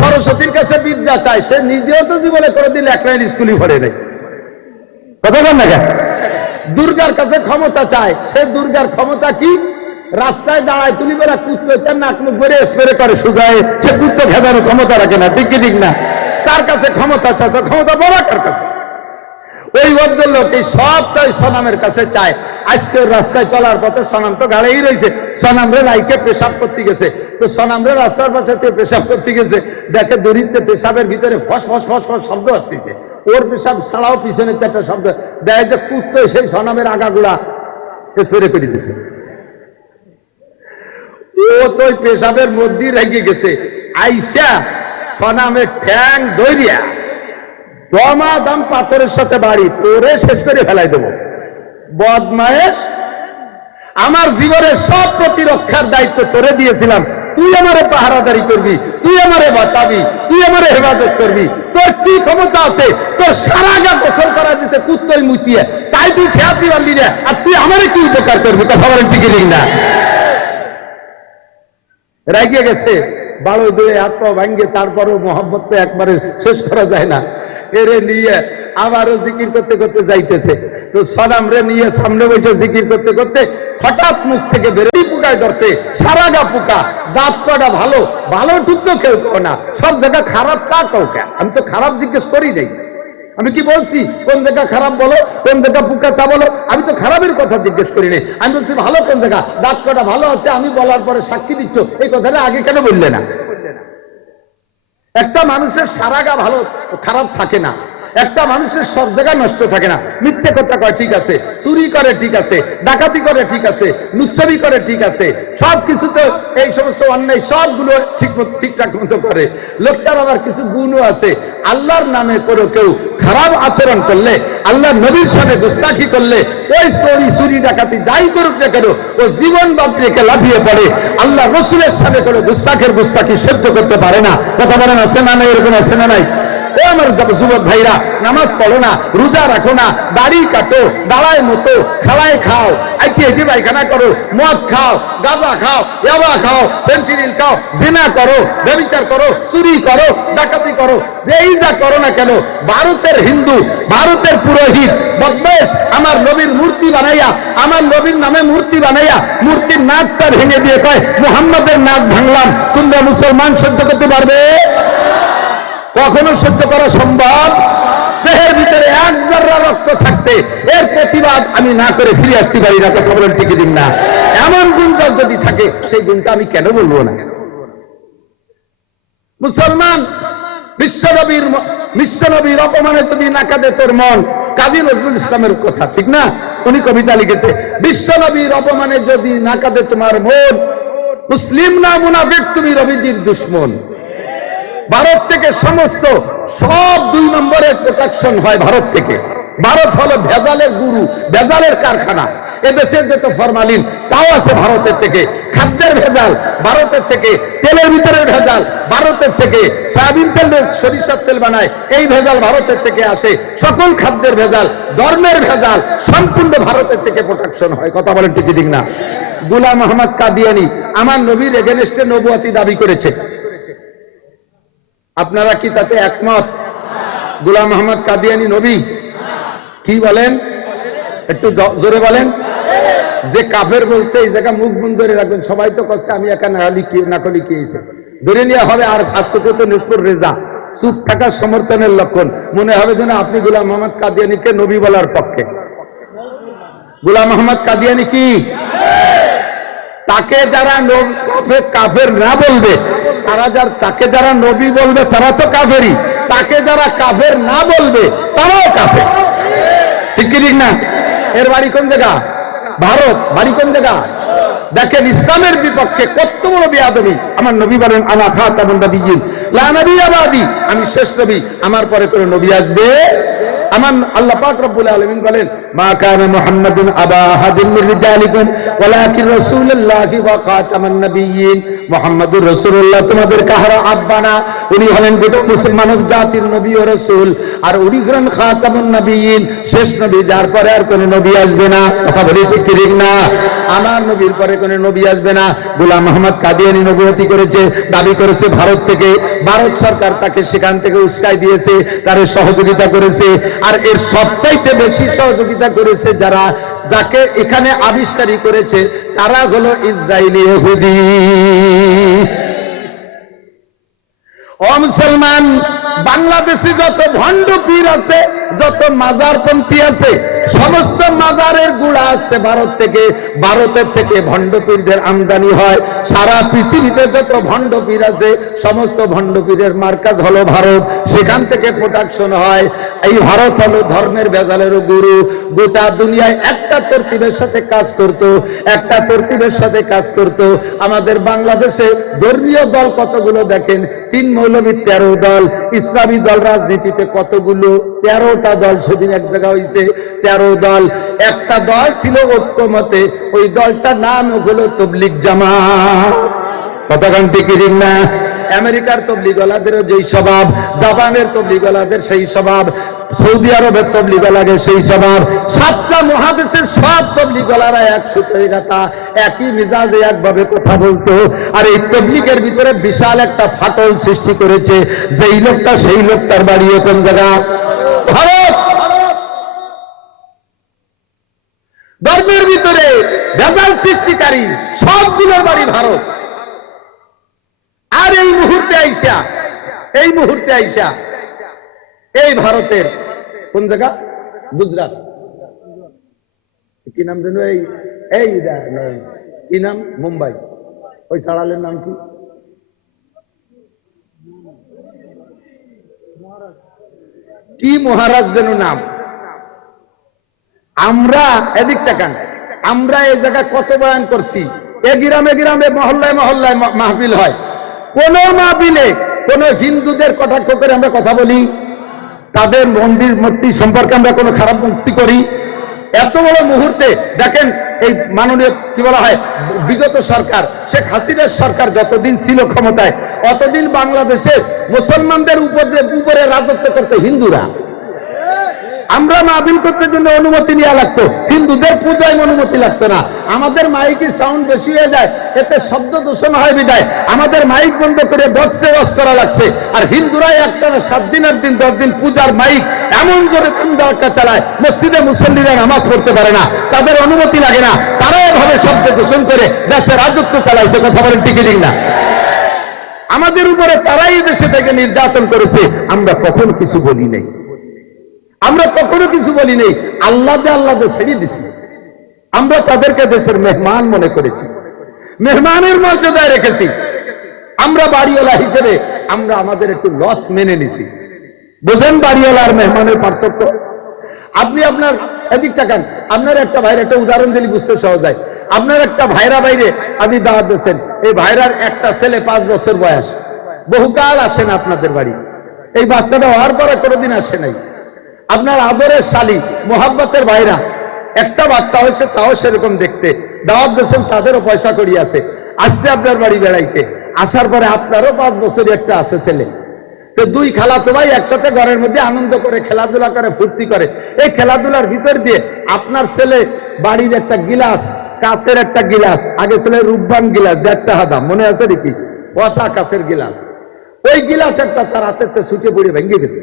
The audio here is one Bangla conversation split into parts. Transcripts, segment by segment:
সরস্বতীর কাছে বিদ্যা চায়, সে নিজেও তো জীবনে কোনোদিন এক লাইন স্কুলই পড়ে নাই, কথা বল না কেন? দুর্গার কাছে ক্ষমতা চায়, সে দুর্গার ক্ষমতা কি? রাস্তায় দাঁড়ায় তুলি বেলা কুত্তো তার নাক মুখ বেড়ে স্প্রে করে সুজায়, সে কুত্তো খেদানোর ক্ষমতা রাখে না, ঠিক কি ঠিক না? তার কাছে ক্ষমতা চায়, তো ক্ষমতা বড় কার কাছে? ওই ভদ্রলোক এই সবটাই সনামের কাছে চায়। আজকে রাস্তায় চলার পথে সনাম তো গাড়েই রয়েছে, সনামরে লাইকে পেশাব করতে গেছে, তো সনামরে রাস্তার পাশে পেশাব করতে গেছে, দেখে দরিদ্রে পেশাবের ভিতরে ফস ফস ফস ফস শব্দ আসতেছে, ওর পেশাব ছাড়াও পিছনে একটা শব্দ দেয়, যে কুত্তো সেই সনামের আগাগুলা স্প্রে করে দিছে। ও তো ওই পেশাবের মধ্যেই রেগে গেছে, আইসা সনামের ঠ্যাং ধরিয়া দমাদম পাথরের সাথে বাড়ি তোরে শেষ করে ফেলাই দেবো। বদমায়েশ, আমার জীবনের সব প্রতিরক্ষার দায়িত্ব তোরে দিয়েছিলাম, তুই আমারে পাহারাদারি করবি, তুই আমারে বাঁচাবি, তুই আমারে হেফাজত করবি, তোর কি ক্ষমতা আছে? তোর সারা গা গোসল করা দিছে কুত্তই মুতিয়ে, তাই তুই খেয়াল দিতে পারলি না, আর তুই আমারে কি উপকার করবি? কথা বলেন ঠিক না? রাইগে গেছে, বারো দুয়ে হাত পা ভাঙ্গে, তারপরও মোহাম্মত তো একবারে শেষ করা যায় না। এরে নিয়ে আবারও জিকির করতে করতে যাইতেছে, তো সনাম রে নিয়ে সামনে বসে জিকির করতে করতে হঠাৎ মুখ থেকে বেরোই পোকায় ধরছে, সারা গা পোকা, দাঁত কটা ভালো, ভালো ঠিক তো কেউ কেউ না, সব জায়গা খারাপ তা কাউকে। আমি তো খারাপ জিজ্ঞেস করি নাই, আমি কি বলছি কোন জায়গা খারাপ বলো, কোন জায়গা পোকা তা বলো, আমি তো খারাপের কথা জিজ্ঞেস করি নাই, আমি বলছি ভালো কোন জায়গা, দাঁত কটা ভালো আছে, আমি বলার পরে সাক্ষী দিচ্ছ, এই কথাটা আগে কেন বললে না? একটা মানুষের সারা গা ভালো খারাপ থাকে না, একটা মানুষের সব জায়গা নষ্ট থাকে না। মিথ্যে কথা কয় ঠিক আছে, চুরি করে ঠিক আছে, ডাকাতি করে ঠিক আছে, লুচ্ছামি করে ঠিক আছে, সব কিছুতে এই সমস্ত অন্যায় সবগুলো ঠিকঠাক মতো করে। লোকটার আবার কিছু গুণও আছে, আল্লাহর নামে করে কেউ খারাপ আচরণ করলে, আল্লাহর নবীর সামনে গুস্তাখি করলে, ওই চুরি ডাকাতি যাই করুক না কেন, ও জীবন বাদ রেখে লাফিয়ে পড়ে, আল্লাহ রসুলের সামনে করে গুস্তাখি সহ্য করতে পারে না। কথা বলেন আছে না নাই? এরকম আছে না নাই? ও আমার যুবক ভাইরা, নামাজ পড়ো না, রোজা রাখো না, দাড়ি কাটো, দাঁড়ায় মতো, খালায় খাও, আইটি হেঁটে পায়খানা করো, মদ খাও, গাঁজা খাও, ইয়াবা খাও, পেনসিলিন খাও, জিনা করো, ব্যভিচার করো, চুরি করো, ডাকাতি করো, যেই যা করো না কেন, ভারতের হিন্দু, ভারতের পুরোহিত বদমাইশ আমার নবীর মূর্তি বানাইয়া, আমার নবীর নামে মূর্তি বানাইয়া, মূর্তির নাকটা ভেঙে দিয়ে কয় মুহাম্মাদের নাক ভাঙলাম, তোমরা মুসলমান সহ্য করতে পারবে? কখনো সহ্য করা সম্ভব? দেহের ভিতরে এক জাররা রক্ত থাকতে এর প্রতিবাদ আমি না করে ফিরে আসতে পারি না। কথা বলেন ঠিক না? এমন গুণটা যদি থাকে, সেই গুণটা আমি কেন বলবো না? মুসলমান, বিশ্বনবীর অপমানে যদি না কাঁদে তোর মন, কাজী নজরুল ইসলামের কথা, ঠিক না? উনি কবিতা লিখেছে, বিশ্বনবীর অপমানে যদি না কাঁদে তোমার মন, মুসলিম না মুনাফিক তুমি রবিজির দুশ্মন। ভারত থেকে সমস্ত সব 2 নম্বরের প্রোটেকশন হয় ভারত থেকে। ভারত হলো ভেজালের গুরু, ভেজালের কারখানা। এদেশের যত ফরমালিন তাও আসে ভারতের থেকে, খাদ্যের ভেজাল ভারতের থেকে, তেলের ভিতরে ভেজাল ভারতের থেকে, সয়াবিন তেল সরিষার তেল বানায়, এই ভেজাল ভারতের থেকে আসে, সকল খাদ্যের ভেজাল, ধর্মের ভেজাল, সম্পূর্ণ ভারতের থেকে প্রোটেকশন হয়। কথা বলেন ঠিক ঠিক না? গোলাম মোহাম্মদ কাদিয়ানি আমার নবীর এগেনস্টে নবুয়তি দাবি করেছে, আপনারা কি তাতে একমত? গোলাম মোহাম্মদ কাদিয়ানি নবী? কি বলেন? একটু জোরে বলেন। যে কাফের বলতে এই জায়গা মুখ বন্ধ করে রাখবেন, সবাই তো করছে আমি একা নাকলি কিয়েছে, ধরে নেওয়া হবে আর আশ্চর্য নিষ্পুর রেজা, চুপ থাকার সমর্থনের লক্ষণ। মনে হবে যেন আপনি গোলাম মোহাম্মদ কাদিয়ানিকে নবী বলার পক্ষে। গোলাম মোহাম্মদ কাদিয়ানি কি? তাকে যারা কাফের না বলবে, তাকে যারা নবী বলবে তারা তো কাফেরই, তাকে যারা কাফের না বলবে তারাও কাফের, ঠিক কি ঠিক না? এর বাড়ি কোন জায়গা? ভারত। বাড়ি কোন জায়গা? দেখেন ইসলামের বিপক্ষে কত বড় বেয়াদবি। আমার নবী বলেন আনা খাতামুন নাবিয়্যিন লা নবিয়্যা বাদি, আমি শেষ নবী, আমার পরে কোনো নবী আসবে। আমার আল্লাহ পাক রব্বুল আলামিন বলেন মা কানা মুহাম্মাদুন আবা আহাদিন মির রিজালিকুম ওয়ালাকিন রাসূলুল্লাহি ওয়া খাতামান নাবিয়্যিন, মুহাম্মাদুর রাসূলুল্লাহ তোমাদের কাহারো আব্বা না, উনি হলেন মানব জাতির নবী ও রাসূল, আর উনি হলেন খাতামুন নবিয়্যিন, শেষ নবী, যার পরে আর কোন নবী আসবে না। কথা বলি ঠিক কি ঠিক না? আমার নবীর পরে কোন নবী আসবে না। গোলাম মোহাম্মদ কাদিয়ানী নবুয়তি করেছে, দাবি করেছে ভারত থেকে, ভারত সরকার তাকে সেখান থেকে উস্কাই দিয়েছে, তার সহযোগিতা করেছে। আর এর সবচাইতে বেশি সহযোগিতা করেছে যারা, যাকে এখানে আবিষ্কারী করেছে, তারা হলো ইসরায়েলি ইহুদি। ও মুসলমান, বাংলাদেশে যত ভণ্ড পীর আছে, যত মাজারপন্থী আছে, সমস্ত মাজারের গুড়া আসছে ভারত থেকে। ভারতের থেকে ভণ্ড পীরদের আমদানি হয়। সারা পৃথিবীতে যত ভণ্ড পীর আছে, সমস্ত ভণ্ড পীরের মার্কাজ হলো ভারত, সেখান থেকে প্রোডাকশন হয়। এই ভারত হলো ধর্মের ভেজালেরও গুরু। গোটা দুনিয়ায় একটা তরতিবের সাথে কাজ করত, একটা তরতিবের সাথে কাজ করত। আমাদের বাংলাদেশে ধর্মীয় দল কতগুলো দেখেন, 3 মৌলবী 13 দল, ইসলামী দল রাজনীতিতে কতগুলো, 13টা দল। সেদিন এক জায়গা হয়েছে 13 দল। একটা দল ছিল ঐক্যমতে, ওই দলটার নাম হলো তবলিগ জামাত। কতক্ষণ ঠিক না? আমেরিকার তবলিগওয়ালাদেরও যেই স্বভাব, জাপানের তবলিগওয়ালাদের সেই স্বভাব, সৌদি আরবের তবলিগওয়ালাদের সেই স্বভাব। 7টা মহাদেশের সব তবলিগওয়ালারা এক সূত্রে গাঁথা, একই মিজাজে একভাবে কথা বলতো। আর এই তবলিগের ভিতরে বিশাল একটা ফাটল সৃষ্টি করেছে। যেই লোকটা, সেই লোকটার বাড়ি কোন জায়গা? ভারত। ধর্মের ভিতরে ভেজাল সৃষ্টিকারী সবগুলোর বাড়ি ভারত। আর এই মুহূর্তে আইসা, এই মুহূর্তে আইসা এই ভারতের কোন জায়গা? গুজরাট। কি নাম যেন? এই কি নাম? মুম্বাই। ওই সাড়ালের নাম কি? কি মহারাজ যেন নাম। আমরা এদিক টাকান, আমরা এই জায়গায় কত বয়ান করছি। এ গ্রামে গ্রামে, মহল্লায় মহল্লায় মাহফিল হয়। কোন মাহফিলে কোন হিন্দুদের কটাক্ষ করে আমরা কথা বলি? তাদের মন্দির মূর্তি সম্পর্কে আমরা কোনো খারাপ মুক্তি করি? এত বড় মুহূর্তে দেখেন, এই মাননীয় কি বলা হয়, বিগত সরকার, শেখ হাসিনার সরকার যতদিন ছিল ক্ষমতায়, অতদিন বাংলাদেশে মুসলমানদের উপরে রাজত্ব করতে হিন্দুরা। আমরা মাহফিল করতে জন্য অনুমতি নেওয়া লাগতো, হিন্দুদের পূজায় অনুমতি লাগতো না। আমাদের মাইকে সাউন্ড বেশি হয়ে যায়, এতে শব্দ দূষণ হয় বিদায় আমাদের মাইক বন্ধ করে বক্সে ওয়াজ করা লাগছে। আর হিন্দুরা একটানা 7 দিনের দিন 10 দিন পূজার মাইক এমন জোরে ধাক্কা চালায়, মসজিদে মুসল্লিরা নামাজ পড়তে পারে না, তাদের অনুমতি লাগে না। তারা এভাবে শব্দ দূষণ করে দেশে রাজত্ব চালাইছে। কথা বলেন ঠিক ঠিক না? আমাদের উপরে তারাই দেশে থেকে নির্যাতন করেছে, আমরা কখনো কিছু বলি নাই। আমরা কখনো কিছু বলি নেই, আল্লাহ ছেড়ে দিছি। আমরা তাদেরকে দেশের মেহমান মনে করেছি, মেহমানের মর্যাদায় রেখেছি। আমরা বাড়িওয়ালা হিসেবে আমরা আমাদের একটু লস মেনে নিছি। বুঝেন বাড়িওয়ালা আর মেহমানের পার্থক্য? আপনি আপনার এদিক টাকান, আপনার একটা ভাইয়ের একটা উদাহরণ দিলে বুঝতে সহজ হয়। আপনার একটা ভাইরা বাইরে আপনি দাওয়াত দিচ্ছেন, এই ভাইরার একটা ছেলে 5 বছর বয়স, বহুকাল আসে না আপনাদের বাড়ি। এই বাচ্চাটা হওয়ার পরে কোনোদিন আসে নাই। আপনার আদরের শালী, মোহাব্বতের ভাইরা, একটা বাচ্চা হয়েছে, তাও সেরকম দেখতে, দাওয়াত দিয়েছেন, তাদেরও পয়সা করি আছে, আসছে আপনার বাড়ি বেড়াইতে। আসার পরে আপনারও 5 বছরই একটা আছে ছেলে। তো 2 খালাতো ভাই একসাথে ঘরের মধ্যে আনন্দ করে, খেলাধুলা করে, ফুর্তি করে। এই খেলাধুলার ভিতর দিয়ে আপনার ছেলে বাড়ির একটা গিলাস, কাঁচের একটা গিলাস, আগে ছিল রূপবান গিলাস, 1.5 টাকা দাম, মনে আছে নাকি? ওয়াসা কাঁচের গিলাস, ওই গিলাস একটা তার হাতে ছুটে পড়ে ভেঙে গেছে।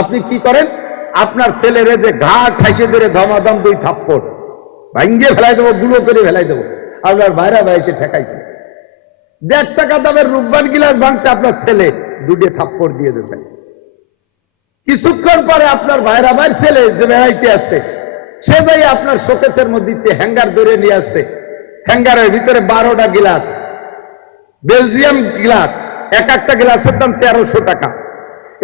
আপনি কি করেন? আপনার ছেলেরে যে ঘাট ঠাইছে ধরে ধমাধম 2 থাপ্পড় ভাঙ্গে ফেলাই দেবো, গুঁড়ো করে ফেলাই দেবো। আপনার ভাইরা ভাইছে ঠেকাইছে, 1.5 টাকা দামের রূপবান গিলাস ভাঙছে, আপনার ছেলে 2 থাপ্পড় দিয়ে দিয়েছেন। কিছুক্ষণ পরে আপনার ভাইরা ভাইয়ের ছেলে যে বেড়াইতে আসছে, সে যাই আপনার শোকেসের মধ্যে হ্যাঙ্গার ধরে নিয়ে আসছে। হ্যাঙ্গারের ভিতরে 12টা গিলাস, বেলজিয়াম গিলাস, এক একটা গ্লাসের দাম 1300 টাকা।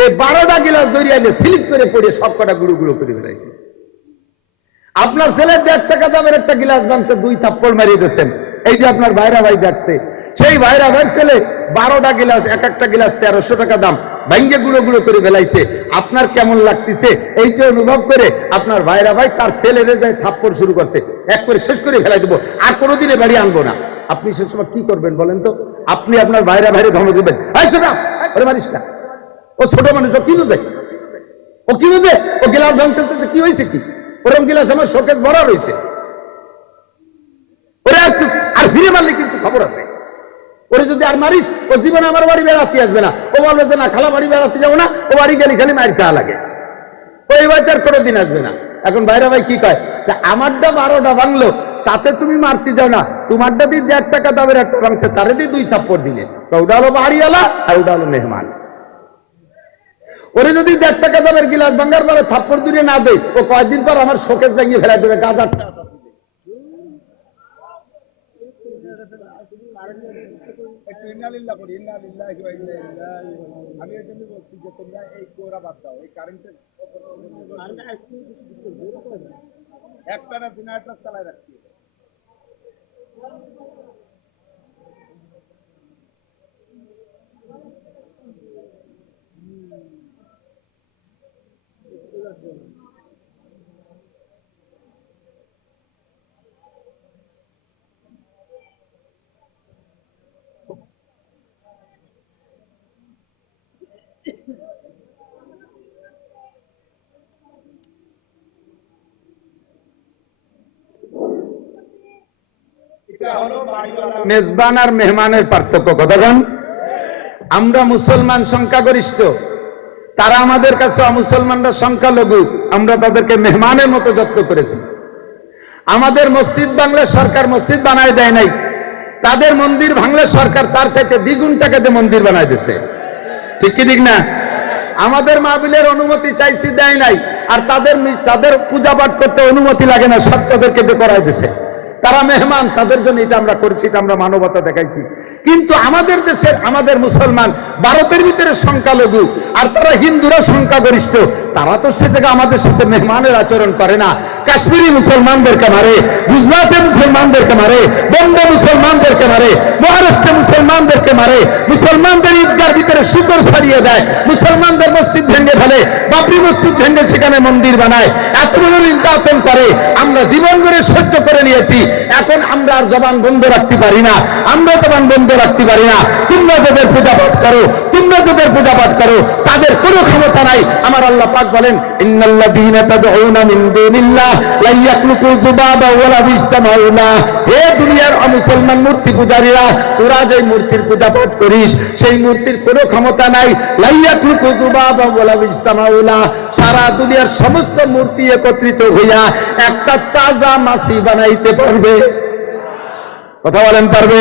এই 12টা গিলাস ধরে আইলে স্লিপ করে পড়ে সব কটা গুঁড়ো গুঁড়ো করে বেড়াইছে। আপনার ছেলে 1.5 টাকা দামের একটা গিলাস ভাঙছে, 2 থাপ্পড় মারিয়ে দিয়েছেন। এই যে আপনার ভাইরা ভাই দেখছে, সেই ভাইরা ভাইয়ের ছেলে 12টা গিলাস, এক একটা গিলাস 1300 টাকা দাম, ভাঙ্গে গুঁড়ো গুঁড়ো করে ফেলাইছে। আপনার কেমন লাগতেছে এইটা অনুভব করে আপনার ভাইরা ভাই তার ছেলেরে যায় থাপ্পড় শুরু করছে, এক করে শেষ করে ফেলাই দেবো, আর কোনোদিনে বাড়ি আনবো না। আপনি সে সময় কি করবেন বলেন তো? আপনি আপনার ভাইরা ভাইরে ধমক দেবেন, এই শোনা ওরে মারিস না, ও ছোট মানুষ, ও কি বুঝে, ও কি বুঝে, ও গিলাস ভাঙছে কি হয়েছে, কি ওরকম গিলাস আমার শোকেস ভরা রয়েছে, ওরে আর ফিরে মারলে কিন্তু খবর আছে, ওরে যদি আর মারিস ও জীবনে আমার বাড়ি বেড়াতে আসবে না, ও বলবে যে না খালা বাড়ি বেড়াতে যাবো না, ও বাড়ি গেলে খালি মায়ের খাওয়া লাগে, ওই বাড়িতে আর কোনোদিন আসবে না। এখন ভাইরা ভাই কি কয়, আমারটা 12টা ভাঙলো তাতে তুমি মারতে যাও না, তোমারটা দিয়ে 1.5 টাকা দামের একটা ভাঙছে তারে দিয়ে 2 থাপ্পড় দিলে, ওটা হলো বাড়িওয়ালা আর ওটা হলো মেহমান। ওরে যদি 1.5 টাকা দামের গিলাস ভাঙার পরে থাপ্পড় দূরে না দেয়, ও কয়েকদিন পর আমার শোকেস ভেঙে ফেলা দেবে গাজার। আমি এই জন্য বলছি যে তোমরা এই কোরা বাদ দাও, এই কারেন্টের একটা জেনারেটর চালায় রাখছি। মেজবান আর মেহমানের পার্থক্য কতক্ষণ? আমরা মুসলমান সংখ্যাগরিষ্ঠ, তারা আমাদের কাছে অমুসলমানরা সংখ্যালঘু, আমরা তাদেরকে মেহমানের মতো যত্ন করেছি। আমাদের মসজিদ বাংলা সরকার মসজিদ বানায় দেয় নাই, তাদের মন্দির ভাঙলে সরকার তার চাইতে 2 গুণ টাকা দিয়ে মন্দির বানায় দিছে, ঠিক কি ঠিক না? আমাদের মাহফিলের অনুমতি চাইছি, দেয় নাই, আর তাদের পূজা পাঠ করতে অনুমতি লাগে না, সব তাদেরকে করাই দিছে। তারা মেহমান, তাদের জন্য এটা আমরা করেছি, আমরা মানবতা দেখাইছি। কিন্তু আমাদের দেশের আমাদের মুসলমান ভারতের ভিতরে সংখ্যালঘু, আর তারা হিন্দুরা সংখ্যাগরিষ্ঠ, তারা তো সে জায়গায় আমাদের সাথে মেহমানের আচরণ করে না। কাশ্মীরি মুসলমানদেরকে মারে, গুজরাটে মুসলমানদেরকে মারে, বম্বে মুসলমানদেরকে মারে, মহারাষ্ট্রে মুসলমানদেরকে মারে, মুসলমানদের ঈদগার ভিতরে শুকর ছাড়িয়ে দেয়, মুসলমানদের মসজিদ ভেঙে ফেলে, বাবরি মসজিদ ভেঙে সেখানে মন্দির বানায়, এত বড় নির্যাতন করে। আমরা জীবন করে সহ্য করে নিয়েছি, এখন আমরা আর জবান বন্ধ রাখতে পারি না, আমরা জবান বন্ধ রাখতে পারি না। তোমরা যাদের পূজা পাঠ করো, তোমরা যাদের পূজা পাঠ করো, তাদের কোনো ক্ষমতা নাই। আমার আল্লাহ পাক বলেন, ইন্নাল্লাযীনা তাদউনা মিন দুনিল্লাহ লা ইয়াখলুকু যুবাবা ওয়ালা ইজতামাউ লাহ। হে দুনিয়ার অমুসলমান মূর্তি পূজারীরা, তোরা যে মূর্তির পূজা পাঠ করিস, সেই মূর্তির কোনো ক্ষমতা নাই। লা ইয়াখলুকু যুবাবা ওয়ালা ইজতামাউ লাহ। সারা দুনিয়ার সমস্ত মূর্তি একত্রিত হইয়া একটা তাজা মাছি বানাইতে পারবে? কথা বলেন, পারবে?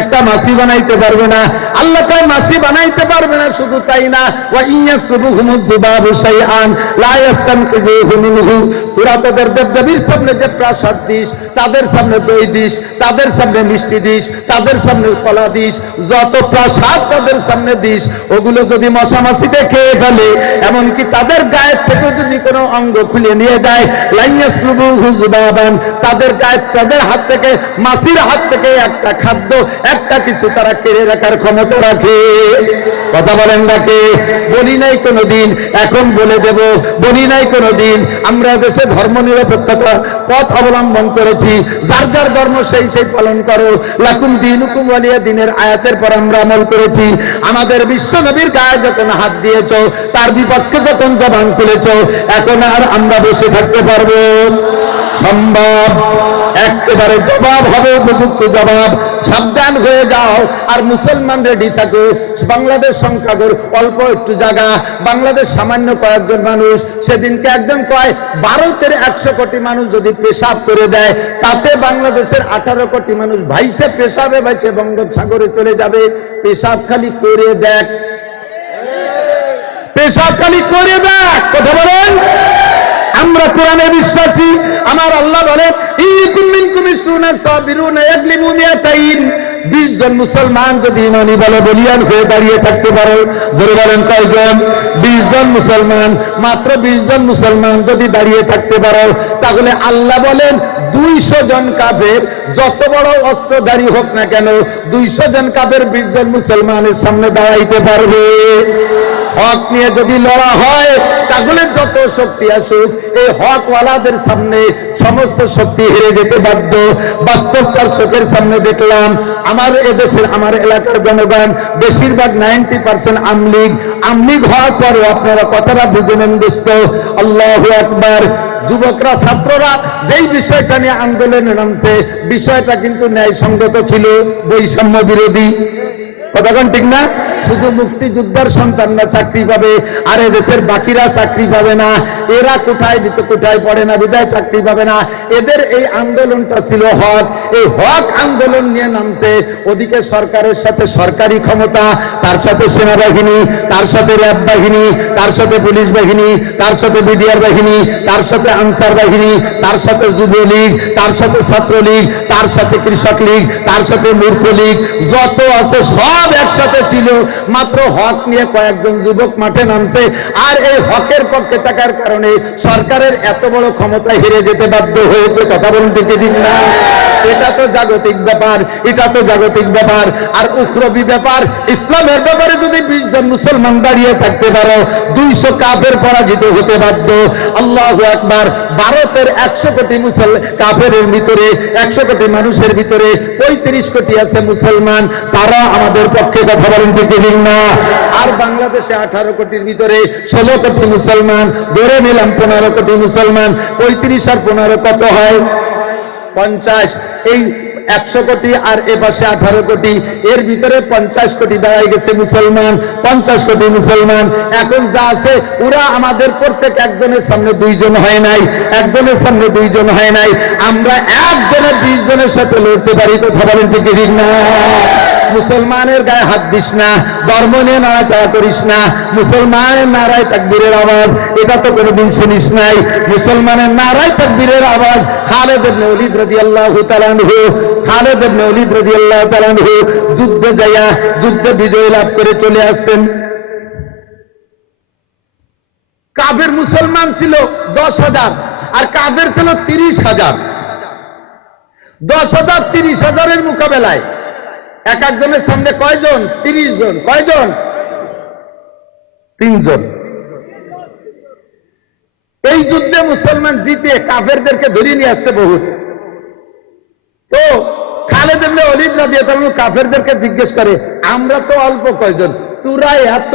একটা মাছি বানাইতে পারবে না। আল্লাহ কয় মাছি বানাইতে পারবে না, শুধু তাই না, ওয়া ইয়াসলুবুহুমুদ দুবাবু শাইআন লা ইয়াস্তানকিযুহু মিনহু। তোরা তোদের দেবদেবীর সামনে যে প্রসাদ দিস, তাদের সামনে দই দিস, তাদের সামনে মিষ্টি দিস, তাদের সামনে কলা দিস, যত প্রসাদ তাদের সামনে দিস, ওগুলো যদি মশা মাছিতে খেয়ে ফেলে, এমনকি তাদের গায়ের থেকে যদি কোনো অঙ্গ খুলে নিয়ে দেয়, লা ইয়াসলুবুহু যুবাবান, তাদের গায়ে, তাদের হাত থেকে, মাছির হাত থেকে একটা খাদ্য, একটা কিছু তারা কেড়ে রাখার ক্ষমতা রাখে। কথা বলেন নাকি? বলি নাই কোনোদিন, এখন বলে দেব, বলি নাই কোনোদিন। আমরা দেশে ধর্ম নিরপেক্ষতা পথ অবলম্বন করেছি, যার যার ধর্ম সেই সেই পালন করো, লাকুম দীনুকুম ওয়ালিয়া দিনের আয়াতের পর আমরা আমল করেছি। আমাদের বিশ্ব নবীর গায়ে যখন হাত দিয়েছ, তার বিপক্ষে যখন জবান তুলেছ, এখন আর আমরা বসে থাকতে পারবো? সম্ভব? একেবারে জবাব হবে, উপযুক্ত জবাব। সাবধান হয়ে যাও, আর মুসলমান রেডি থাকো। বাংলাদেশ সংখ্যাগরিষ্ঠ, অল্প একটু জায়গা, বাংলাদেশ সামান্য কয়েকজন মানুষ। সেদিনকে একজন কয়, ভারতের 100 কোটি মানুষ যদি পেশাব করে দেয়, তাতে বাংলাদেশের 18 কোটি মানুষ ভাইসে পেশাবে ভাইসে বঙ্গোপসাগরে চলে যাবে। পেশাব খালি করে দেখ, পেশাব খালি করে দেখ। কথা বলেন? আমরা কোরআনে বিশ্বাসী। আমার আল্লাহ বলেন, ইকুম মিনকুম ইসরুনা সাবিরুনা ইয়াগলিবু মিয়াতাইন। 20 জন মুসলমান যদি ইমানি বলে বলিয়ান হয়ে দাঁড়িয়ে থাকতে পারো, জোরে বলেন কয়জন? 20 জন মুসলমান, মাত্র 20 জন মুসলমান যদি দাঁড়িয়ে থাকতে পারো, তাহলে আল্লাহ বলেন 200 জন কাফের যত বড় অস্ত্রধারী হোক না কেন, 200 জন কাফের 20 জন মুসলমানের সামনে দাঁড়াইতে পারবে। হক নিয়ে যদি লড়া হয়, তাহলে যত শক্তি আসুক, এই হকওয়ালাদের সামনে সমস্ত শক্তি হেরে যেতে বাধ্য। বাস্তবতার চোখের সামনে দেখলাম আমার এদেশের আমার এলাকার জনগণ বেশিরভাগ 90% আমলিগ হওয়ার পরও আপনারা কথাটা বুঝে নেন দোস্ত। আল্লাহু আকবার। যুবকরা ছাত্ররা যেই বিষয়টা নিয়ে আন্দোলনে নামছে বিষয়টা কিন্তু ন্যায়সঙ্গত ছিল, বৈষম্য বিরোধী। কথা কোন ঠিক না? শুধু মুক্তিযোদ্ধার সন্তানরা চাকরি পাবে আর দেশের বাকিরা চাকরি পাবে না, এরা কোঠায় পড়ে না বিদায় চাকরি পাবে না। এদের এই আন্দোলনটা ছিল হক। এই হক আন্দোলন নিয়ে নামছে। ওদিকে সরকারের সাথে সরকারি ক্ষমতা, তার সাথে সেনাবাহিনী, তার সাথে র্যাব বাহিনী, তার সাথে পুলিশ বাহিনী, তার সাথে বিডিআর বাহিনী, তার সাথে আনসার বাহিনী, তার সাথে যুবলীগ, তার সাথে ছাত্রলীগ, তার সাথে কৃষক লীগ, তার সাথে মূর্খ লীগ, যত আছে সব একসাথে ছিল। মাত্র হক নিয়ে কয়েকজন যুবক মাঠে নামছে আর এই হকের পক্ষে থাকার কারণে সরকারের এত বড় ক্ষমতা হেরে যেতে বাধ্য হয়েছে। কথা বলুন ঠিক ঠিক না? এটা তো জাগতিক ব্যাপার, এটা তো জাগতিক ব্যাপার। আর উখরবি ব্যাপার, ইসলামের ব্যাপারে যদি 20 জন মুসলমান দাঁড়িয়ে থাকতে পারো 200 কাফের পরাজিত হতে বাধ্য। আল্লাহু আকবার। ভারতের 100 কোটি কাফেরের ভিতরে 100 কোটি মানুষের ভিতরে 35 কোটি আছে মুসলমান, তারা আমাদের পক্ষে। কথা বলেন ঠিক ঠিক না? আর বাংলাদেশে 18 কোটির ভিতরে 16 কোটি মুসলমান, ধরে নিলাম 15 কোটি মুসলমান। 35 আর 15 কত হয়? 50। এই 100 কোটি আর এ পাশে 18 কোটি, এর ভিতরে 50 কোটি দাঁড়াই গেছে মুসলমান। 50 কোটি মুসলমান এখন যা আছে ওরা আমাদের প্রত্যেক একজনের সামনে 2 জন হয় নাই, একজনের সামনে 2 জন হয় নাই। আমরা একজনের 20 জনের সাথে লড়তে পারি। কথা বলেন ঠিক ঠিক না? মুসলমানের গায়ে হাত দিস না, ধর্ম নিয়ে নাড়াচাড়া করিস না। মুসলমানের নারায় তাকবীরের আওয়াজ এটা তো কোনোদিন শুনিস নাই। মুসলমানের নারায় তাকবীরের আওয়াজ খালেদ ইবনে ওলীদ রাদিয়াল্লাহু তাআলা আনহু, খালেদ ইবনে ওলীদ রাদিয়াল্লাহু তাআলা আনহু যুদ্ধে বিজয় লাভ করে চলে আসছেন। কাফের মুসলমান ছিল 10,000 আর কাফের ছিল 30,000। 10,000 30,000-এর মোকাবেলায় এক একজনের সামনে কয়জন? 30 জন। কয়জন? 3 জন। এই যুদ্ধে মুসলমান জিতে কাফেরদেরকে ধরিয়ে নিয়ে আসছে বহুত। তো খালেদ ইবনে ওলীদ রাদিয়াল্লাহু তাআলা কাফেরদেরকে জিজ্ঞেস করে, আমরা তো অল্প কয়জন, তোরা এত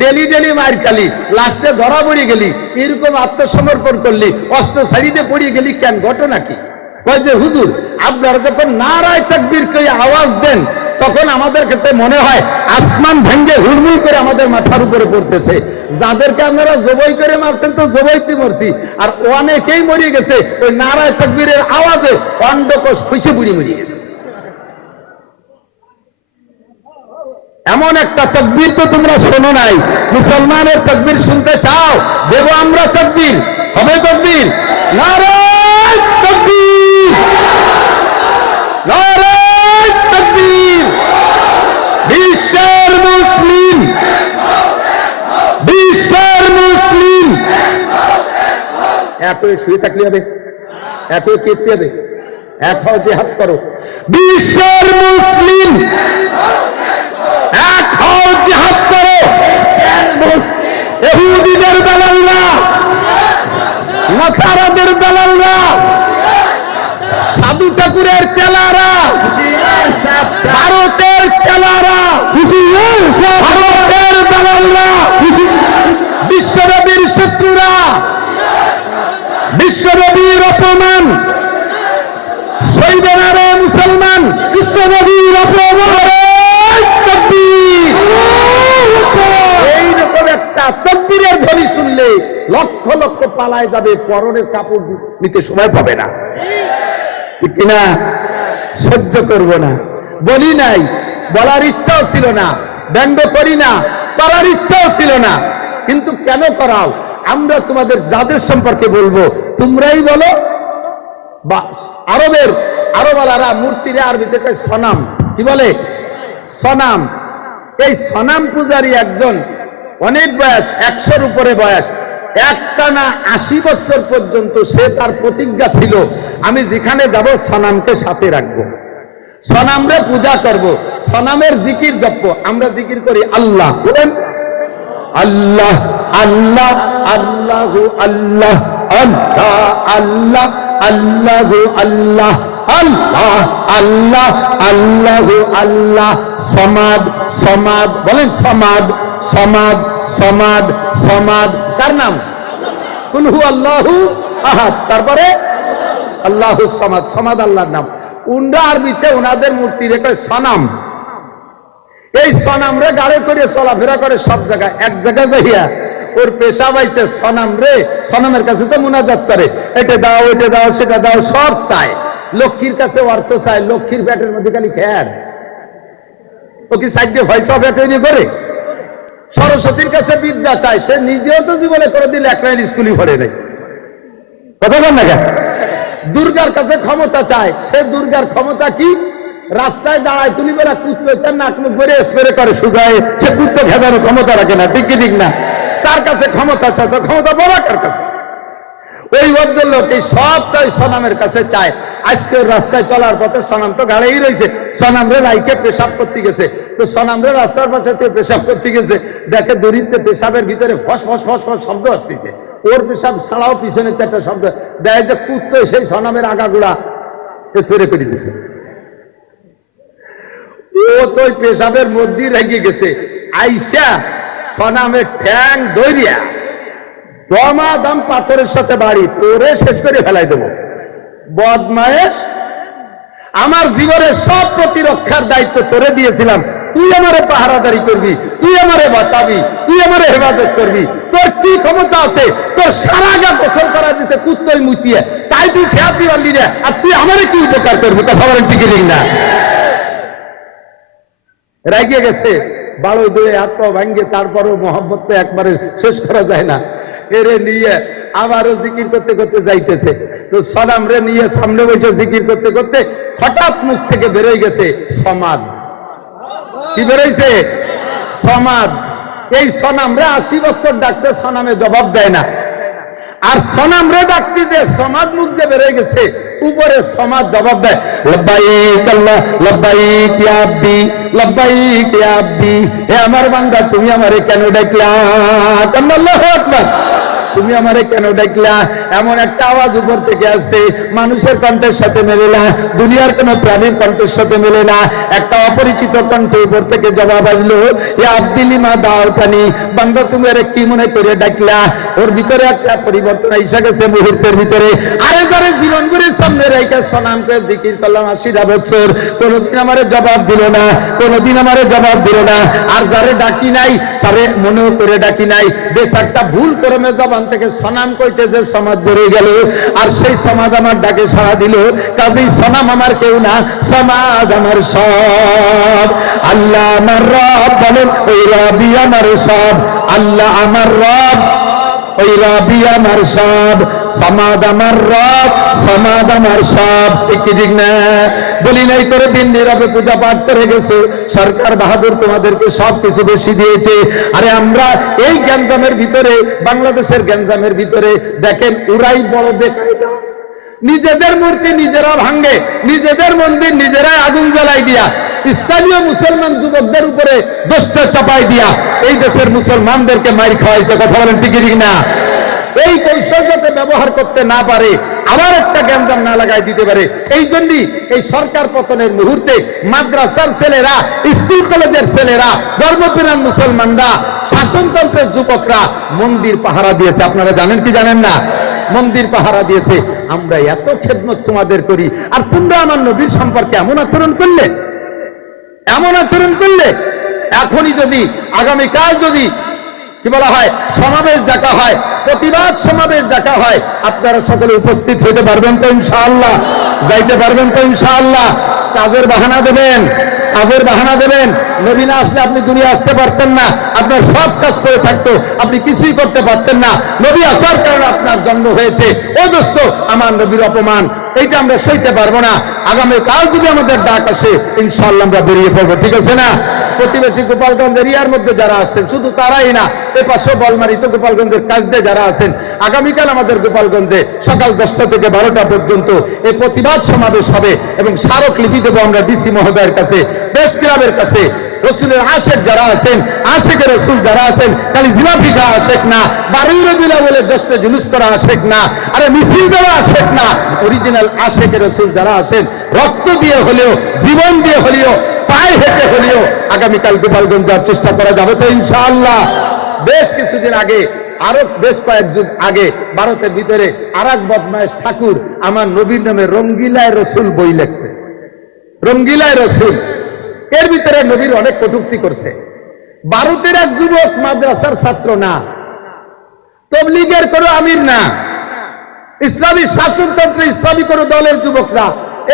ডেলি মার খালি, লাস্টে ধরা পড়ে গেলি, এরকম আত্মসমর্পণ করলি, অস্ত্র ছাড়িতে পড়ে গেলি কেন? ঘটনা কি? কয় যে হুজুর আপনারা যখন নারায়ে তাকবীর কই আওয়াজ দেন তখন আমাদের কাছে মনে হয় আসমান ভেঙে হুড়মুড় করে আমাদের মাথার উপরে পড়তেছে। যাদেরকে আপনারা জবাই করে মারছেন তো জবাইতে মরছি, আর অনেকেই মরে গেছে ওই নারায়ে তাকবীরের আওয়াজে অন্ডকোষ খুঁজে বুড়ি মরে গেছে। এমন একটা তাকবীর তো তোমরা শোনো নাই। মুসলমানের তাকবীর শুনতে চাও? দেব আমরা তাকবীর, হবে তাকবীর। নারায়ে তাকবীর, নারায়ে তাকবীর। বিশ্বের মুসলিম, বিশ্বের মুসলিম এক হয়ে শুয়ে থাকলে হবে, এক হয়ে কেটে হবে, এক হও জিহাদ করো। বিশ্বের মুসলিম এক হও জিহাদ করো। ইহুদিদের দালালরা, নাসারাদের দালালরা, সাধু ঠাকুরের চেলারা, ভারতের চেলারা, ভারতের দালালরা, বিশ্বনবীর শত্রুরা, বিশ্বনবীর অপমান সইবে না রে মুসলমান। বিশ্বনবীর অপমান। এইরকম একটা তাকবীরের ধ্বনি শুনলে লক্ষ লক্ষ পালায় যাবে, পরনের কাপড় নিতে সময় পাবে না। ঠিক কিনা? সহ্য করব না। বলি নাই, বলার ইচ্ছাও ছিল না, ব্যঙ্গ করি না, করার ইচ্ছাও ছিল না, কিন্তু কেন করাও? আমরা তোমাদের যাদের সম্পর্কে বলবো তোমরাই বলো। বা আরবালারা মূর্তিরে আরবিতে কয় সনাম। কি বলে? সনাম। এই সনাম পূজারী একজন, অনেক বয়স, 100-র উপরে বয়স, একটানা 80 বছর পর্যন্ত সে তার প্রতিজ্ঞা ছিল আমি যেখানে যাব সনামকে সাথে রাখবো, সনামরে পূজা করব, সনামের জিকির জপবো। আমরা জিকির করি আল্লাহ, বলেন আল্লাহ আল্লাহ আল্লাহু আল্লাহ আল্লাহ আল্লাহ আল্লাহ আল্লাহ আল্লাহ আল্লাহ আল্লাহ আল্লাহ সমাদ সমাদ বলেন সমাদ সমাদ সমাদ সমাদ কার নাম কুল হু আল্লাহু আহাদ তারপরে আল্লাহু সমাদ সমাদ আল্লাহর নাম উনরা আরবিতে ওনাদের মূর্তি রেখে সনাম এই সনাম রে গাড়ি করে চলাফেরা করে সব জায়গায় এক জায়গায় যাইয়া ওর পেশা পাইছে সনাম রে সনামের কাছে তো মুনাজাত করে এটা দাও এটা দাও সেটা দাও সব চায় লক্ষ্মীর কাছে অর্থ চায় লক্ষ্মীর পেটের মধ্যে খালি খেয়ার ও কি সাইডে ভয়সা তৈরি করে সরস্বতীর কাছে বিদ্যা চায় সে নিজেও তো জীবনে করে দিলে এক লাইন স্কুলই ভরে নেই কথা বল না দুর্গার কাছে ক্ষমতা চায় সে দুর্গার ক্ষমতা কি রাস্তায় দাঁড়ায় তুমি বেলা কুত্তো তার নাক মুখ বেড়ে স্প্রে করে সুজায় সে কুত্তো ভেজানোর ক্ষমতা রাখে না ঠিক কি ঠিক না তার কাছে ক্ষমতা চায় তো ক্ষমতা বড় কার কাছে ওই ভদ্রলোক এই সবটাই সনামের কাছে চায় আজকে রাস্তায় চলার পথে সনাম তো গাড়েই রয়েছে সনাম রে লাইকে পেশাব করতে গেছে তো সনাম রে রাস্তার পাশে পেশাব করতে গেছে দেখে দরিদ্রে পেশাবের ভিতরে ফস ফস ফস ফস শব্দ আসতেছে ওর পেশাব ছাড়াও পিছনে একটা শব্দ দেখে যে কুত্তো সেই সনামের আগাগুড়া স্প্রে করে দিছে ও তো ওই পেশাবের মধ্যেই রেগে গেছে আইসা সনামের ঠ্যাং দইরিয়া দমাদম পাথরের সাথে বাড়ি তোরে শেষ করে ফেলাই দেবো বদমায়েশ আমার জীবনের সব প্রতিরক্ষার দায়িত্ব তোরে দিয়েছিলাম তুই আমারে পাহারাদারি করবি তুই আমারে বাঁচাবি তুই আমারে হেফাজত করবি তোর কি ক্ষমতা আছে তোর সারা গা গোসল করা দিছে কুত্তই মুতিয়ে তাই তুই খেয়াল পারলি না আর তুই আমারে কি উপকার করবি কথা বলেন ঠিক না রাইগে গেছে বাড়ো দিয়ে হাত পা ভাঙ্গে তারপরও মহব্বত তো একবারে শেষ করা যায় না এরে নিয়ে আবারও জিকির করতে করতে যাইতেছে তো সনাম রে নিয়ে সামনে বসে জিকির করতে করতে হঠাৎ মুখ থেকে বেরোয় গেছে সমাদ কি বেরোইছে সমাদ এই সনাম রে 80 বছর ডাকছে সনামে জবাব দেয় না আর সনাম রে ডাকতে যে সমাজ মুখ দিয়ে বেরোয় গেছে উপরে সমাজ জবাব দেয় লব্বাইক আল্লাহ লব্বাইক ইয়া আব্দি লব্বাইক ইয়া আব্দি হে আমার বান্দা তুমি আমারে কেন ডাকলা আল্লাহু আকবার তুমি আমারে কেন ডাকলা এমন একটা আওয়াজ উপর থেকে আসছে মানুষের কণ্ঠের সাথে মেলে না দুনিয়ার কোন প্রাণীর কণ্ঠের সাথে মেলে না একটা অপরিচিত কণ্ঠ উপর থেকে জবাব আসলো ইয়া আব্দি লিমা দাওতানি বান্দা তুমি আরে কি মনে করে ডাকলা ওর ভিতরে একটা পরিবর্তন আইসা গেছে মুহূর্তের ভিতরে আরে যারে জীবন ভরে সামনে রেখে সনামকে জিকির করলাম 80 বছর কোনদিন আমারে জবাব দিল না কোনদিন আমারে জবাব দিল না আর যারে ডাকি নাই তারে মনেও করে ডাকি নাই বেশ একটা ভুল কর্মে জবান থেকে সনাম কইতে যে সমাজ বেড়ে গেল আর সেই সমাজ আমার ডাকে সাড়া দিল কাজেই সনাম আমার কেউ না সমাজ আমার সব আল্লাহ আমার রব বলেন ওই রবি আমার সব আল্লাহ আমার রব ওই রবি আমার সব সমাজ আমার রব সমাজ আমার সব ঠিক না বলি নাই করে দিন নীরবে পূজা পাঠ করে গেছে সরকার বাহাদুর তোমাদেরকে সব কিছু বেশি দিয়েছে আরে আমরা এই গ্যাঞ্জামের ভিতরে বাংলাদেশের গ্যাঞ্জামের ভিতরে দেখেন উড়াই বড় বেকায়দা নিজেদের মূর্তি নিজেরা ভাঙ্গে নিজেদের মন্দির নিজেরাই আগুন জ্বালাই দিয়া স্থানীয় মুসলমান যুবকদের উপরে দোষটা চাপাই দিয়া এই দেশের মুসলমানদেরকে মার খাওয়াইছে কথা বলেন ঠিক না এই কৌশল যাতে ব্যবহার করতে না পারে আবার একটা গ্যাঞ্জাম না লাগাই দিতে পারে এই জন্যই এই সরকার পতনের মুহূর্তে মাদ্রাসার ছেলেরা স্কুল কলেজের ছেলেরা ধর্মপ্রাণ মুসলমানরা শাসনতন্ত্রের যুবকরা মন্দির পাহারা দিয়েছে আপনারা জানেন কি জানেন না মন্দির পাহারা দিয়েছে আমরা এত খেদমত তোমাদের করি আর তোমরা আমার নবীর সম্পর্কে এমন আচরণ করলে এখনই যদি আগামীকাল যদি কি বলা হয় সমাবেশ ডাকা হয় প্রতিবাদ সমাবেশ ডাকা হয় আপনারা সকলে উপস্থিত হইতে পারবেন তো ইনশাআল্লাহ যাইতে পারবেন তো ইনশাআল্লাহ কাজের বাহানা দেবেন নবী না আসলে আপনি দুনিয়া আসতে পারতেন না আপনার সব কাজ করে থাকতো আপনি কিছুই করতে পারতেন না নবী আসার কারণে আপনার জন্ম হয়েছে ও দোস্ত আমার নবীর অপমান এইটা আমরা সইতে পারবো না আগামীকাল যদি আমাদের ডাক আসে ইনশাআল্লাহ আমরা বেরিয়ে পড়বো ঠিক আছে না প্রতিবেশী গোপালগঞ্জ এরিয়ার মধ্যে যারা আসছেন শুধু তারাই না এই পাশে বলমারিতে গোপালগঞ্জের কাছ দিয়ে যারা আছেন আগামীকাল আমাদের গোপালগঞ্জে সকাল 10টা থেকে 12টা পর্যন্ত এই প্রতিবাদ সমাবেশ হবে এবং স্মারকলিপি দেবো আমরা ডিসি মহোদয়ের কাছে প্রেস ক্লাবের কাছে রসুলের আশেক যারা আছেন, আশেকের রসুল যারা আছেন, খালি জিলাপি খাওয়া আশেক না, 12 রবিউল আউয়ালের দশটা জুলুস করা আশেক না, আরে মিছিল যারা আশেক না, অরিজিনাল আশেকের রসুল যারা আছেন, রক্ত দিয়ে হলেও, জীবন দিয়ে হলেও, পায়ে হেঁটে হলেও আগামীকাল গোপালগঞ্জ যাওয়ার চেষ্টা করা যাবে তো ইনশাআল্লাহ। বেশ কিছুদিন আগে, আরো বেশ কয়েক যুগ আগে ভারতের ভিতরে আর এক বদমাইশ ঠাকুর আমার নবীর নামে রঙ্গিলায় রসুল বই লেখছে। রঙ্গিলায় রসুল, এর ভিতরে নবীর অনেক কটূক্তি করছে। ভারতের এক যুবক, মাদ্রাসার ছাত্র না, তবলিগের কোনো আমির না, ইসলামী শাসনতন্ত্র ইসলামী কোনো দলের যুবক না,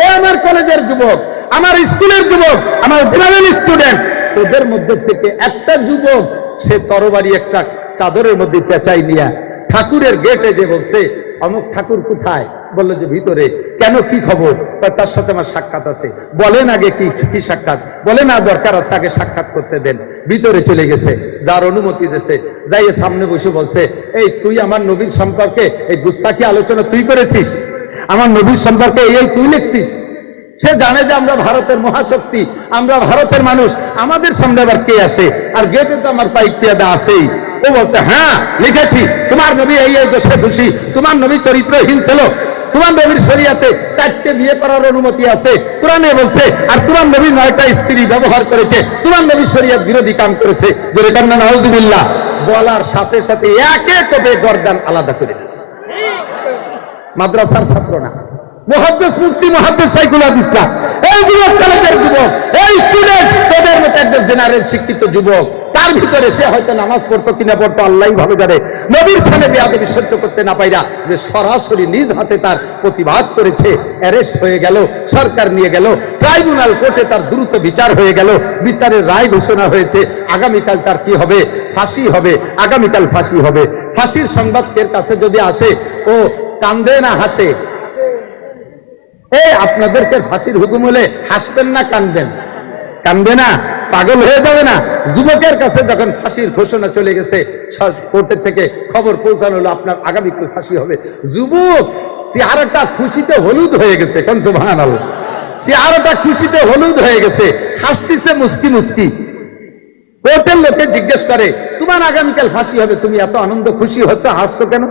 এ আমার কলেজের যুবক, আমার স্কুলের যুবক, আমার জেনারেল স্টুডেন্ট। তোদের মধ্যে থেকে একটা যুবক সে তরবারি একটা চাদরের মধ্যে পেঁচাই নিয়ে ঠাকুরের গেটে যে বলছে, অমুক ঠাকুর কোথায়? বললো যে ভিতরে। কেন, কি খবর? তার সাথে আমার সাক্ষাৎ আছে। বলেন আগে কি সাক্ষাৎ? বলে না, দরকার আছে, আগে সাক্ষাৎ করতে দেন। ভিতরে চলে গেছে, যার অনুমতি দিয়েছে, যাইয়ে সামনে বসে বলছে, এই তুই আমার নবীর সম্পর্কে এই গুস্তাখি আলোচনা তুই করেছিস? আমার নবীর সম্পর্কে এই তুই লিখছিস? সে জানে যে আমরা ভারতের মহাশক্তি, আমরা ভারতের মানুষ, আমাদের সামনে আবার কে আসে? আর গেটে তো আমার পাইক পেয়াদা আছেই। ও বলছে, হ্যাঁ লিখেছি, তোমার নবী এই দোষে দোষী, তোমার নবী চরিত্রহীন ছিল, তোমার নবীর শরীয়তে 4টে বিয়ে করার অনুমতি আছে, কোরআনে বলছে, আর তোমার নবী 9টা স্ত্রী ব্যবহার করেছে, তোমার নবী শরীয়ত বিরোধী কাম করেছে। জোরে কান্না নাউজুবিল্লাহ। বলার সাথে সাথে একে কোপে গর্দান আলাদা করে দিয়েছে। মাদ্রাসার ছাত্র না, মুহাদ্দিস মুফতি মুহাদ্দিস শাইখুল হাদিস না, এই যুবক কলেজের যুবক, এই স্টুডেন্ট, তোদের মতো একজন জেনারেল শিক্ষিত যুবক, তার ভিতরে সে হয়তো নামাজ পড়তো কিনা পড়তো আল্লাহই ভালো জানে, নবীর সামনে বেয়াদবি সহ্য করতে না পাইরা যে সরাসরি নিজ হাতে তার প্রতিবাদ করেছে, অ্যারেস্ট হয়ে গেল, সরকার নিয়ে গেল, ট্রাইব্যুনাল কোর্টে তার দ্রুত বিচার হয়ে গেল, বিচারের রায় ঘোষণা হয়েছে, আগামীকাল তার কি হবে? ফাঁসি হবে, আগামীকাল ফাঁসি হবে। ফাঁসির সংবাদ এর কাছে যদি আসে, ও কান্দে না হাসে? এই আপনাদেরকে ফাঁসির হুকুম হলে হাসবেন না কানবেন? কানবে না? পাগল হয়ে যাবে না? যুবকের কাছে যখন ফাঁসির ঘোষণা চলে গেছে, কোর্টের থেকে খবর পৌঁছানো হলো আপনার আগামীকাল ফাঁসি হবে, যুবক চেহারাটা খুশিতে হলুদ হয়ে গেছে। কোন সুবহানাল্লাহ, চেহারাটা খুশিতে হলুদ হয়ে গেছে, হাসতেছে মুস্কি মুস্কি। কোর্টের লোকে জিজ্ঞেস করে, তোমার আগামীকাল ফাঁসি হবে, তুমি এত আনন্দ খুশি হচ্ছ, হাসছো কেন?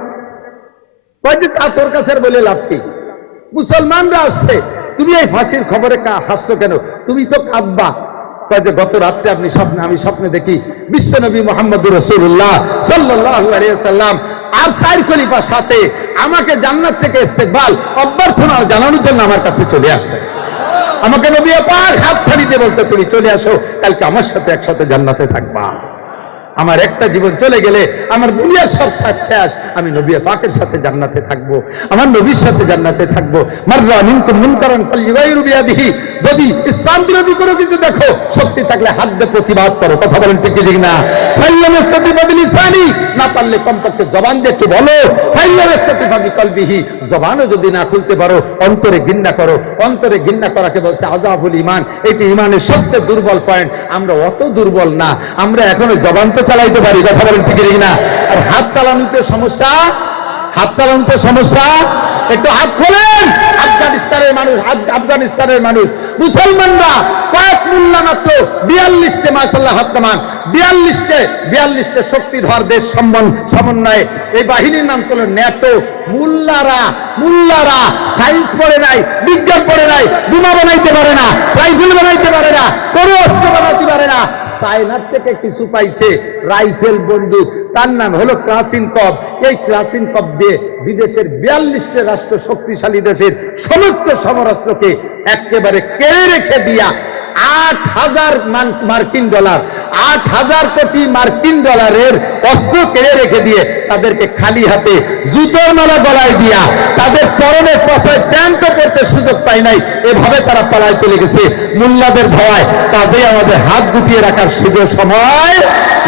তা তোর কাছে বলে লাভ কি? মুসলমানরা আসছে, তুমি এই ফাঁসির খবরে হাসছো কেন? তুমি তো কাঁদবা। যে গত রাত্রে আমি স্বপ্নে দেখি বিশ্বনবী মুহাম্মদুর রাসূলুল্লাহ সাল্লাল্লাহু আলাইহি ওয়াসাল্লাম আর 4 খলিফার সাথে আমাকে জান্নাত থেকে ইস্তেকবাল অভ্যর্থনা জানানোর জন্য আমার কাছে চলে আসছে। আমাকে নবী পাক হাত ছাড়ি দিয়ে বলছে, তুমি চলে আসো, কালকে আমার সাথে একসাথে জান্নাতে থাকবা। আমার একটা জীবন চলে গেলে আমার দুনিয়ার সব শেষ, আমি নবী পাকের সাথে জান্নাতে থাকবো, আমার নবীর সাথে জান্নাতে থাকবো। মাররা মিনকুম মুনকারান ফালইউগাইরু বিয়াদিহি, যদি ইসলাম বিরোধী কোনো কিছু দেখো, শক্তি থাকলে হাত দিয়ে প্রতিবাদ করো। কথা বলেন ঠিক কি না? ফাইয়াম ইস্তাতিফা বিলিসানি, না পারলে কমপক্ষে জবান দিয়ে একটু বলো। ফাইয়াম ইস্তাতিফা বিকলবিহি, জবানও যদি না খুলতে পারো, অন্তরে ঘৃণা করো। অন্তরে ঘৃণা করাকে বলছে আযাবুল ঈমান। এটি ঈমানের সবচেয়ে দুর্বল পয়েন্ট। আমরা অত দুর্বল না, আমরা এখনো জবান তো চালাইতে পারি। কথা বলেন ঠিক না? আর হাত চালানোতে সমস্যা, হাত চালানোতে সমস্যা। একটু হাত খোলেন। আফগানিস্তানের মানুষ মুসলমানরা কয়েক মোল্লা মাত্র 42টে মাশাআল্লাহ হাত নামান, 42টে শক্তিধর দেশ সমন্বয়ে এই বাহিনীর নাম ছিল ন্যাটো। মুল্লারা সায়েন্স পড়ে নাই, বিজ্ঞান পড়ে নাই, বোমা বানাইতে পারে না, রাইফেল বানাইতে পারে না, কোনো অস্ত্র বানাইতে পারে না। চায়নার থেকে কিছু পাইছে, রাইফেল বন্দুক, তার নাম হলো ক্লাসিনকভ। এই ক্লাসিনকভ দিয়ে বিদেশের 42টে রাষ্ট্র শক্তিশালী দেশের সমস্ত সমরাস্ত্রকে একেবারে কেড়ে রেখে দিয়া 8,000 মার্কিন ডলার, 8,000 কোটি মার্কিন ডলারের অস্ত্র কেড়ে রেখে দিয়ে তাদেরকে খালি হাতে জুতোর মালা গলায় দিয়া তাদের পরনে পশায় প্যান্টও পরতে সুযোগ পায় নাই, এভাবে তারা পালায় চলে গেছে মুল্লাদের ভয়। কাজেই আমাদের হাত গুটিয়ে রাখার সুযোগ সময়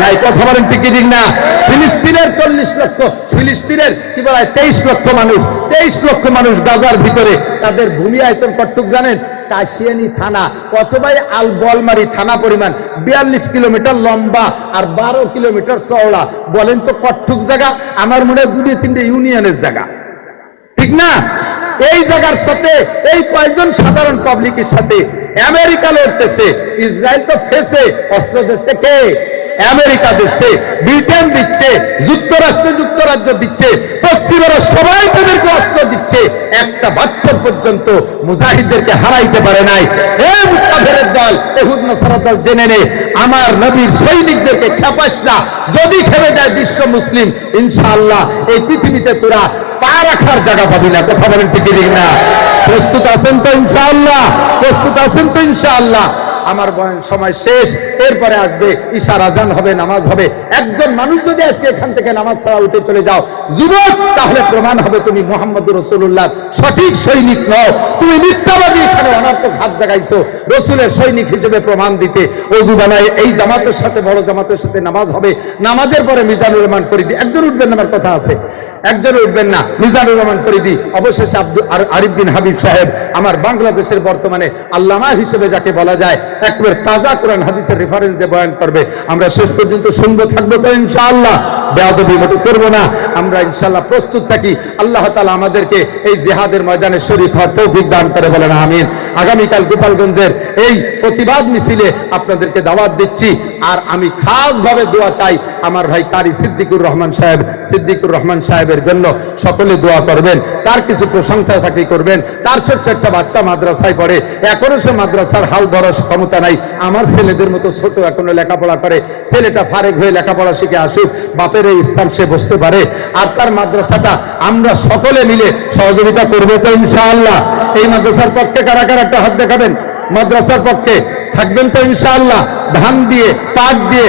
নাই। কথা বলেন ঠিক না? ফিলিস্তিনের 40 লক্ষ, ফিলিস্তিনের কি বলা হয় 23 লক্ষ মানুষ, 23 লক্ষ মানুষ গাজার ভিতরে। তাদের ভূমি আয়তন কতটুক জানেন? কাশিয়ানি থানা অথবা আল বলমারি থানা পরিমাণ, 42 কিলোমিটার লম্বা আর 12 কিলোমিটার চওড়া। বলেন তো কতটুক জায়গা? আমার মনে হয় 2-3টে ইউনিয়নের জায়গা, ঠিক না? এই জায়গার সাথে এই কয়েকজন সাধারণ পাবলিকের সাথে আমেরিকা লড়তেছে। ইসরায়েল তো ফেসে অস্ত্র দিচ্ছে কে? আমেরিকা দিচ্ছে, ব্রিটেন দিচ্ছে, যুক্তরাজ্য দিচ্ছে, পশ্চিমেরা সবাই তাদেরকে অস্ত্র দিচ্ছে। একটা বছর পর্যন্ত মুজাহিদদেরকে হারাইতে পারে নাই। এই মুকাফিরের দল, ইহুদ নাসারা দল জেনে নে, আমার নবীর সৈনিকদেরকে খেপাস না। যদি খেপে যায় বিশ্ব মুসলিম, ইনশাআল্লাহ এই পৃথিবীতে তোরা পা রাখার জায়গা পাবি না। কথা বলেন ঠিক ঠিক না? প্রস্তুত আছেন তো ইনশাআল্লাহ? প্রস্তুত আছেন তো ইনশাআল্লাহ? আমার বয়ান সময় শেষ, এরপরে আসবে ইশার আজান হবে, নামাজ হবে। একজন মানুষ যদি আজকে এখান থেকে নামাজ ছাড়া উঠে চলে যাও যুবক, তাহলে প্রমাণ হবে তুমি মুহাম্মদুর রাসূলুল্লাহ সঠিক সৈনিক নও, তুমি মিথ্যাবাদী। এখানে অনর্থক হাত জাগাইছো রসুলের সৈনিক হিসেবে প্রমাণ দিতে। ওযু বানায় এই জামাতের সাথে, বড় জামাতের সাথে নামাজ হবে, নামাজের পরে মিজানুর রহমান ফরিদী একজন উঠবেন না, আমার কথা আছে, একজন উঠবেন না, মিজানুর রহমান ফরিদী। অবশেষে আরিফ বিন হাবিব সাহেব, আমার বাংলাদেশের বর্তমানে আল্লামা হিসেবে যাকে বলা যায়, একবার তাজা কোরআন হাদিসের রেফারেন্স দিয়ে বয়ান করবে। আমরা শেষ পর্যন্ত শুনবো, থাকবো তো ইনশাআল্লাহ, বেয়াদবি মোটে করবো না। আমরা ইনশাআল্লাহ প্রস্তুত থাকি। আল্লাহ তাআলা আমাদেরকে এই জিহাদের ময়দানে শরীক হওয়ার তৌফিক দান করে, বলেন আমিন। আগামীকাল গোপালগঞ্জের এই প্রতিবাদ মিছিলে আপনাদেরকে দাওয়াত দিচ্ছি। আর আমি খাস ভাবে দোয়া চাই আমার ভাই কারি সিদ্দিকুর রহমান সাহেবের জন্য। সকলে দোয়া করবেন, তার কিছু প্রশংসা থাকি করবেন। তার ছোট্ট একটা বাচ্চা মাদ্রাসায় পড়ে, এখনো সে মাদ্রাসার হাল ধরার ক্ষমতা নাই। আমার ছেলেদের মতো ছোট এখনো লেখাপড়া করে। ছেলেটা ফারেক হয়ে লেখাপড়া শিখে আসুক, বাপের এই স্থান সে বসতে পারে। আর তার মাদ্রাসাটা আমরা সকলে মিলে সহযোগিতা করবো তো ইনশাআল্লাহ। এই মাদ্রাসার পক্ষে কারা কারা একটা হাত দেখাবেন? মাদ্রাসার পক্ষে থাকবেন তো ইনশাআল্লাহ? ধান দিয়ে, পাট দিয়ে